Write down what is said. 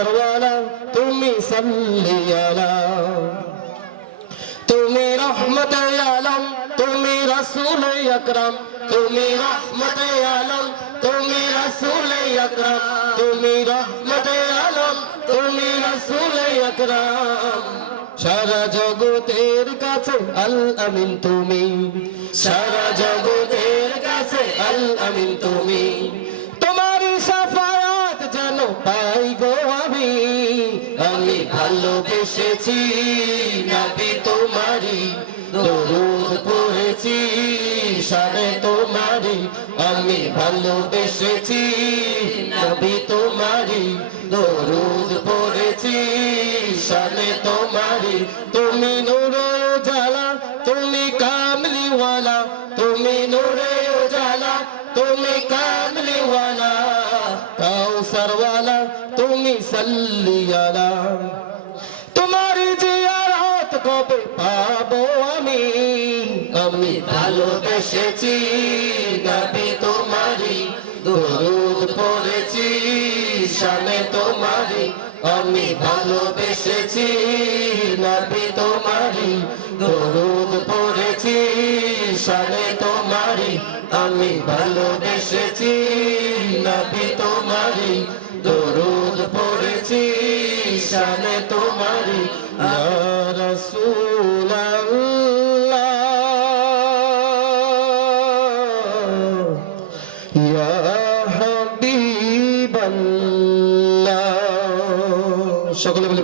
সারওয়ালা তুমি সাল্লিয়ালা তুমি রহমত আলম, তুমি রসুল আকরাম। তুমি রহমত আলম, তুমি রসুল আকরাম। তুমি রহমত আলম, তুমি রসুল আকরাম। সারা জগতের কাছে আল আমিন তুমি। সারা জগতের কাছে আল আমিন তুমি। তোমার সাফায়াত জানো আমি ভালোবেসেছি, নবী তোমারি দরুদ পড়েছি, সারে তোমারি আমি ভালোবেসেছি, নবী তোমারি দরুদ পড়েছি, সারে তোমারি তুমি নূরে উজালা তুমি কামলিওয়ালা, তুমি নূরে উজালা তুমি কামলিওয়ালা তুমি সাল্লিয়ালা তোমার জিয়ারত কবে পাবো আমি? আমি ভালোবেসেছি, নবী তোমারি দরুদ পড়েছি, শানে তোমারি আমি ভালোবেসেছি, নবী তোমারি দরুদ পড়েছি, শানে তোমারি আমি ভালোবেসেছি, নবী তোমারি শানে তোমারি হাবিবাল্লাহ। সকলে বলি